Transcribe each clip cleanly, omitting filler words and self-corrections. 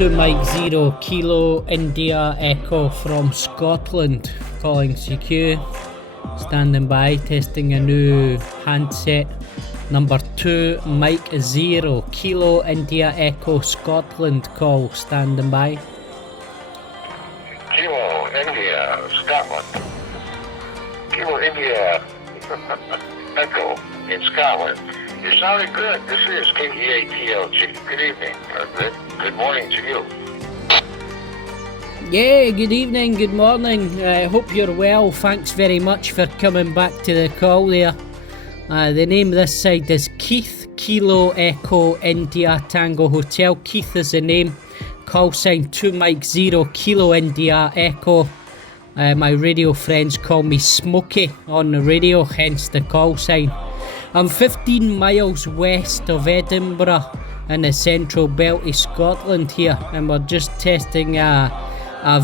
2 Mike 0 Kilo India Echo from Scotland, calling CQ, standing by, testing a new handset. Number 2 Mike 0 Kilo India Echo Scotland, call, standing by. Kilo India Scotland. Kilo India Echo in Scotland. You're sounding good. This is KEATLG. Good evening. Good morning to you. Yeah, good evening, good morning. I hope you're well. Thanks very much for coming back to the call there. The name this side is Keith, Kilo Echo India Tango Hotel. Keith is the name. Call sign 2 Mike 0 Kilo India Echo. My radio friends call me Smokey on the radio, hence the call sign. I'm 15 miles west of Edinburgh in the central belt of Scotland here, and we're just testing a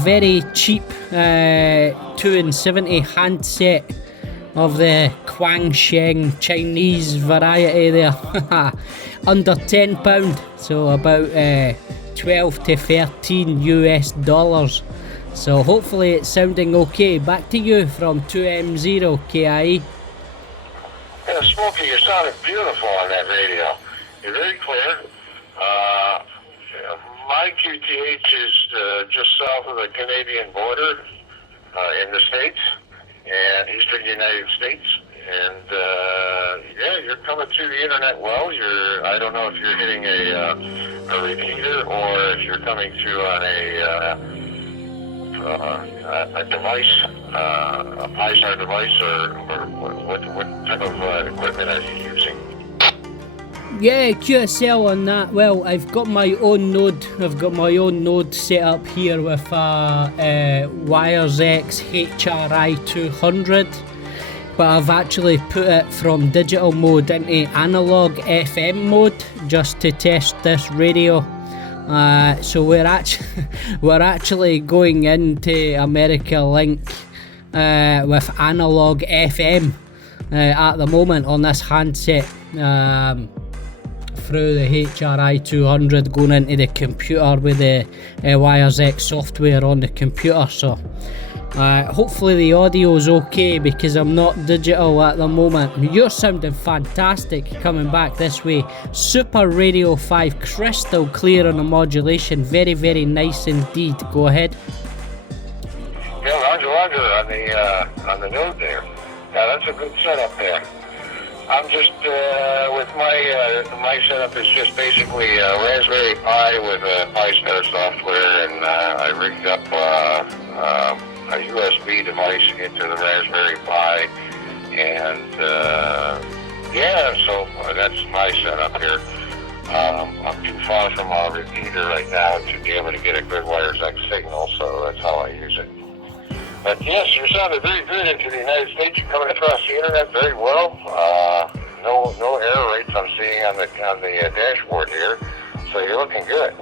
very cheap 270 handset of the Quansheng Chinese variety there. Under £10, so about 12 to 13 US dollars. So hopefully it's sounding okay. Back to you from 2M0 KIE. Yeah, Smokey, you sounded beautiful on that radio. You're very clear. My QTH is just south of the Canadian border in the States, and eastern United States. And yeah, you're coming through the internet well. I don't know if you're hitting a repeater or if you're coming through on a device, a PiSAR device, or what type of equipment are you using? Yeah, QSL on that. Well, I've got my own node. I've got my own node set up here with a WiresX HRI 200, but I've actually put it from digital mode into analog FM mode just to test this radio. So we're actually going into America Link with analog FM at the moment on this handset, through the HRI 200, going into the computer with the WiresX software on the computer. So hopefully the audio is okay, because I'm not digital at the moment. You're sounding fantastic coming back this way. Super Radio 5, crystal clear on the modulation. Very, very nice indeed. Go ahead. Yeah, Roger on the node there. Yeah, that's a good setup there. I'm just with my setup is just basically a Raspberry Pi with a PiSAR software, and I rigged up a USB device into the Raspberry Pi, and yeah, so that's my setup here. I'm too far from a repeater right now to be able to get a good WiresX signal, so that's how I use it. But yes, you're sounding very good into the United States. You're coming across the internet very well. No error rates I'm seeing on the dashboard here, so you're looking good.